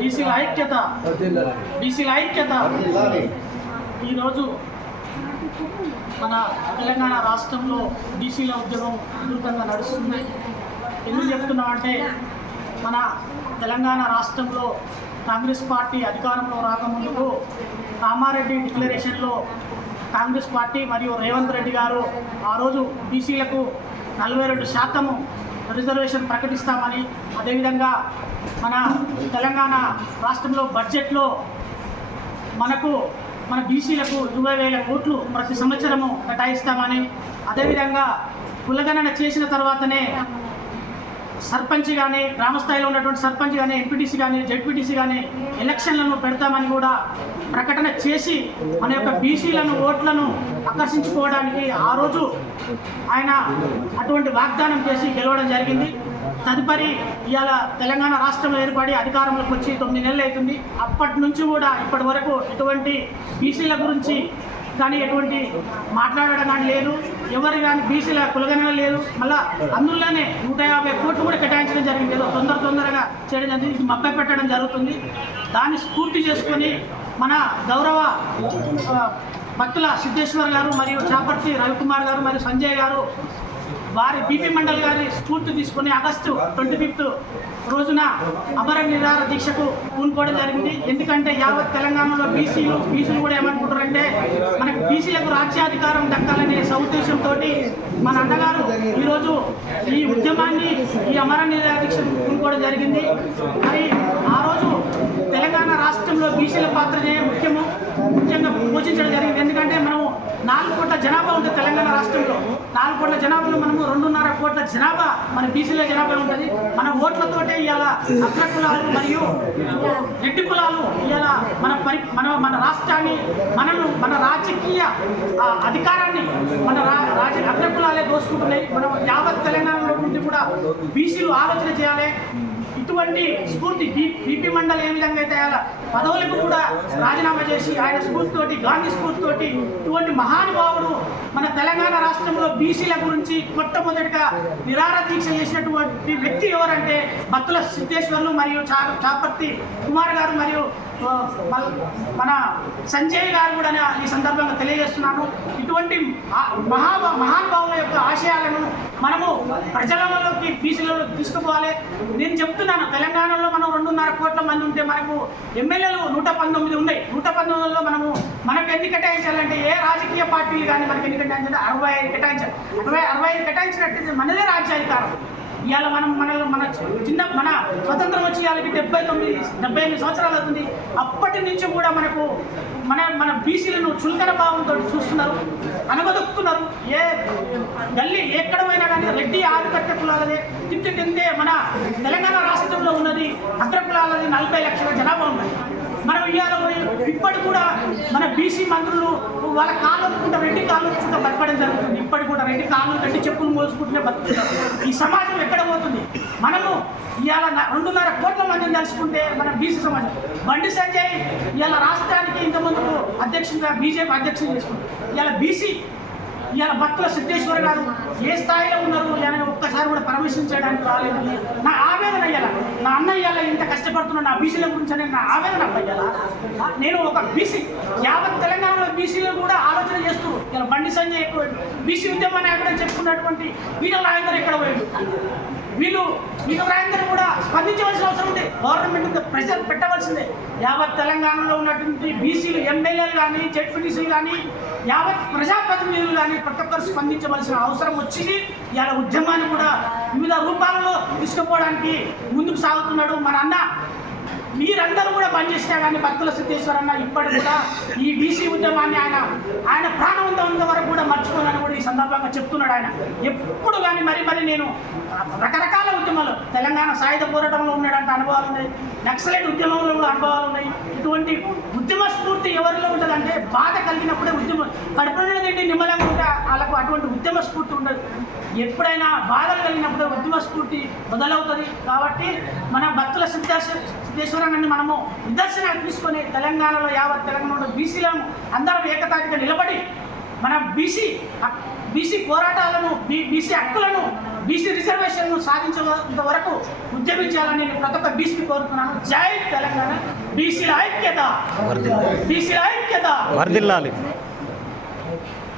బీసీల ఐక్యత బీసీల ఐక్యత ఈరోజు మన తెలంగాణ రాష్ట్రంలో బీసీల ఉద్యమం అద్భుతంగా నడుస్తుంది. ఎందుకు చెప్తున్నాం అంటే మన తెలంగాణ రాష్ట్రంలో కాంగ్రెస్ పార్టీ అధికారంలో రాకముందుకు కామారెడ్డి డిక్లరేషన్లో కాంగ్రెస్ పార్టీ మరియు రేవంత్ రెడ్డి గారు ఆ రోజు బీసీలకు నలభై రెండు శాతము రిజర్వేషన్ ప్రకటిస్తామని అదేవిధంగా మన తెలంగాణ రాష్ట్రంలో బడ్జెట్లో మనకు మన బీసీలకు ఇరవై వేల కోట్లు ప్రతి సంవత్సరము కేటాయిస్తామని అదేవిధంగా కులగణన చేసిన తర్వాతనే సర్పంచ్ కానీ గ్రామస్థాయిలో ఉన్నటువంటి సర్పంచ్ కానీ ఎంపీటీసీ కానీ జెడ్పీటీసీ కానీ ఎలక్షన్లను పెడతామని కూడా ప్రకటన చేసి మన యొక్క బీసీలను ఓట్లను ఆకర్షించుకోవడానికి ఆ రోజు ఆయన అటువంటి వాగ్దానం చేసి గెలవడం జరిగింది. తదుపరి ఇవాళ తెలంగాణ రాష్ట్రంలో ఏర్పడి అధికారంలోకి వచ్చి తొమ్మిది నెలలు అవుతుంది. అప్పటి నుంచి కూడా ఇప్పటి వరకు ఎటువంటి బీసీల గురించి కానీ ఎటువంటి మాట్లాడడం కానీ లేదు. ఎవరు కానీ బీసీల కులగన లేదు. మళ్ళా అందులోనే నూట యాభై కోట్లు కూడా కేటాయించడం జరిగింది. ఏదో తొందర తొందరగా చేయడం జరిగింది. ఇది మభ్య పెట్టడం జరుగుతుంది. దాన్ని స్ఫూర్తి చేసుకొని మన గౌరవ భక్తుల సిద్ధేశ్వర్ గారు మరియు చాపర్తి రవికుమార్ గారు మరియు సంజయ్ గారు వారి బీపీ మండల్ గారి స్ఫూర్తి తీసుకుని ఆగస్టు ట్వంటీ ఫిఫ్త్ రోజున అమర నిరాహార దీక్షకు పూనుకోవడం జరిగింది. ఎందుకంటే యావత్ తెలంగాణలో బీసీలు బీసీలు కూడా ఏమనుకుంటారంటే మనకు బీసీలకు రాజ్యాధికారం దక్కాలనే సౌద్దేశంతో మన అన్నగారు ఈరోజు ఈ ఉద్యమాన్ని ఈ అమర నిరాహార దీక్షకు పూనుకోవడం జరిగింది. మరి ఆ రోజు తెలంగాణ రాష్ట్రంలో బీసీల పాత్రనే ముఖ్యము ముఖ్యంగా పోషించడం జరిగింది. ఎందుకంటే మనము నాలుగు కోట్ల జనాభా ఉంటుంది తెలంగాణ రాష్ట్రంలో. నాలుగు కోట్ల జనాభాలో మనము రెండున్నర కోట్ల జనాభా మన బీసీల జనాభా ఉంటుంది. మన ఓట్లతోటే ఇవాళ అగ్ర కులాలు మరియు రెడ్డి కులాలు ఇవాళ మన పరి మన మన రాష్ట్రాన్ని మనను మన రాజకీయ అధికారాన్ని మన రా రాజ అగ్ర కులాలే దోసుకుంటున్నాయి మనం యావత్ తెలంగాణలో నుండి కూడా బీసీలు ఆలోచన చేయాలి. ఇటువంటి స్ఫూర్తి బీపీ మండలి ఏ విధంగా అయితే ఆయన పదవులకు కూడా రాజీనామా చేసి ఆయన స్ఫూర్తితోటి గాంధీ స్ఫూర్తితోటి ఇటువంటి మహానుభావుడు మన తెలంగాణ రాష్ట్రంలో బీసీల గురించి మొట్టమొదటిగా నిరార దీక్ష చేసినటువంటి వ్యక్తి ఎవరంటే భక్తుల సిద్ధేశ్వర్లు మరియు చా చాపర్తి కుమార్ గారు మరియు మన సంజయ్ గారు కూడా ఈ సందర్భంగా తెలియజేస్తున్నాను ఇటువంటి మహా మహానుభావుల యొక్క ఆశయాలను మనము ప్రజలలోకి బీసీలలోకి తీసుకుపోవాలి. నేను చెప్తున్నాను తెలంగాణలో మనం రెండున్నర కోట్ల మంది ఉంటే మనకు ఎమ్మెల్యేలు నూట పంతొమ్మిది ఉన్నాయి. నూట పంతొమ్మిదిలో మనము మనకు ఎన్ని కేటాయించాలంటే ఏ రాజకీయ పార్టీలు కానీ మనకి ఎన్ని కేటాయించాలి అరవై ఐదు కేటాయించాలి. అరవై అరవై ఐదు కేటాయించినట్టు మనదే రాజ్యాధికారం. ఇవాళ మనం మనలో మన చిన్న మన స్వతంత్రం వచ్చి వాళ్ళకి డెబ్బై తొమ్మిది డెబ్బై ఎనిమిది సంవత్సరాలు అవుతుంది. అప్పటి నుంచి కూడా మనకు మన మన బీసీలను చులకన భావంతో చూస్తున్నారు అనగదొక్కుతున్నారు. ఏ గల్లీ ఎక్కడ రెడ్డి ఆధిపత్య కులాలదే. తింటే మన తెలంగాణ రాష్ట్రంలో ఉన్నది అగ్ర కులాలది నలభై లక్షల జనాభా ఉన్నది. మనం ఇవాళ ఇప్పటి కూడా మన బీసీ మంత్రులు వాళ్ళ కాళ్ళు ఒప్పుకుంటా రెడ్డి కాళ్ళు ఒప్పుకుంటా బతకడం జరుగుతుంది. ఇప్పటి కూడా రెడ్డి కాళ్ళు రెడ్డి చెప్పులు మోసుకుంటూనే బతుకుతారు ఈ సమాజం ఎక్కడ పోతుంది? మనము ఇవాళ రెండున్నర కోట్ల మందిని తలుచుకుంటే మన బీసీ సమాజం. బండి సంజయ్ ఇవాళ రాష్ట్రానికి ఇంతమందుకు అధ్యక్షుడిగా బీజేపీ అధ్యక్షుడు చేసుకుంటారు ఇవాళ బీసీ ఇవాళ భక్తుల సిద్ధేశ్వర్ గారు ఏ స్థాయిలో ఉన్నారు ఒక్కసారి కూడా పర్మిషన్ చేయడానికి రాలేదు. నా ఆవేదన అయ్యాల నా అన్న ఇయ్యాల ఇంత కష్టపడుతున్న నా బీసీల గురించి అని నా ఆవేదన అయ్యాల నేను ఒక బీసీ యావత్ తెలంగాణలో బీసీలు కూడా ఆలోచన చేస్తూ ఇలా బండి సంజయ్ ఎక్కువ బీసీ ఉద్యమ నాయకుడు చెప్పుకున్నటువంటి వీళ్ళ నాయకులు ఎక్కడ పోయాడు? వీళ్ళు వీళ్ళ రాయందరూ కూడా స్పందించవలసిన అవసరం ఉంది. గవర్నమెంట్ మీద ప్రెషర్ పెట్టవలసిందే. యావత్ తెలంగాణలో ఉన్నటువంటి బీసీలు ఎమ్మెల్యేలు కానీ జెడ్పీటీసీలు కానీ యావత్ ప్రజాప్రతినిధులు కానీ ప్రతి ఒక్కరు స్పందించవలసిన అవసరం వచ్చింది. ఇవాళ ఉద్యమాన్ని కూడా వివిధ రూపాలలో తీసుకుపోవడానికి ముందుకు సాగుతున్నాడు. మన అన్న మీరందరూ కూడా పనిచేసినా కానీ భక్తుల సిద్ధేశ్వర అన్న ఇప్పటికి కూడా ఈ బీసీ ఉద్యమాన్ని ఆయన ఆయన ప్రాణవంతం ఉన్న వరకు కూడా మర్చిపోనని కూడా ఈ సందర్భంగా చెప్తున్నాడు ఆయన. ఎప్పుడు కానీ మరి మరి నేను రకరకాల ఉద్యమాలు తెలంగాణ సాయుధ పోరాటంలో ఉన్నాడంటే అనుభవాలు ఉన్నాయి నక్సలైట్ ఉద్యమంలో కూడా అనుభవాలు ఉన్నాయి. ఇటువంటి ఉద్యమ స్ఫూర్తి ఎవరిలో ఉంటుందంటే బాధ కలిగినప్పుడే ఉద్యమం కడుపులో తిండి నిమ్మలంగా ఉంటే వాళ్ళకు అటువంటి ఉద్యమ స్ఫూర్తి ఉండదు. ఎప్పుడైనా బాధలు కలిగినప్పుడే ఉద్యమ స్ఫూర్తి మొదలవుతుంది. కాబట్టి మన భక్తుల సిద్ధ సిద్ధేశ్వరాన్ని మనము నిదర్శన తీసుకొని తెలంగాణలో యావత్ తెలంగాణలో బీసీలను అందరం ఏకతాటిగా నిలబడి మన బీసీ బీసీ పోరాటాలను బీసీ హక్కులను బీసీ రిజర్వేషన్ను సాధించేంత వరకు ఉద్యమించాలని నేను ప్రతి ఒక్క బీసీ కోరుతున్నాను. జై తెలంగాణ. బీసీల ఐక్యత. బీసీల ఐక్యత. వర్దిల్లాలి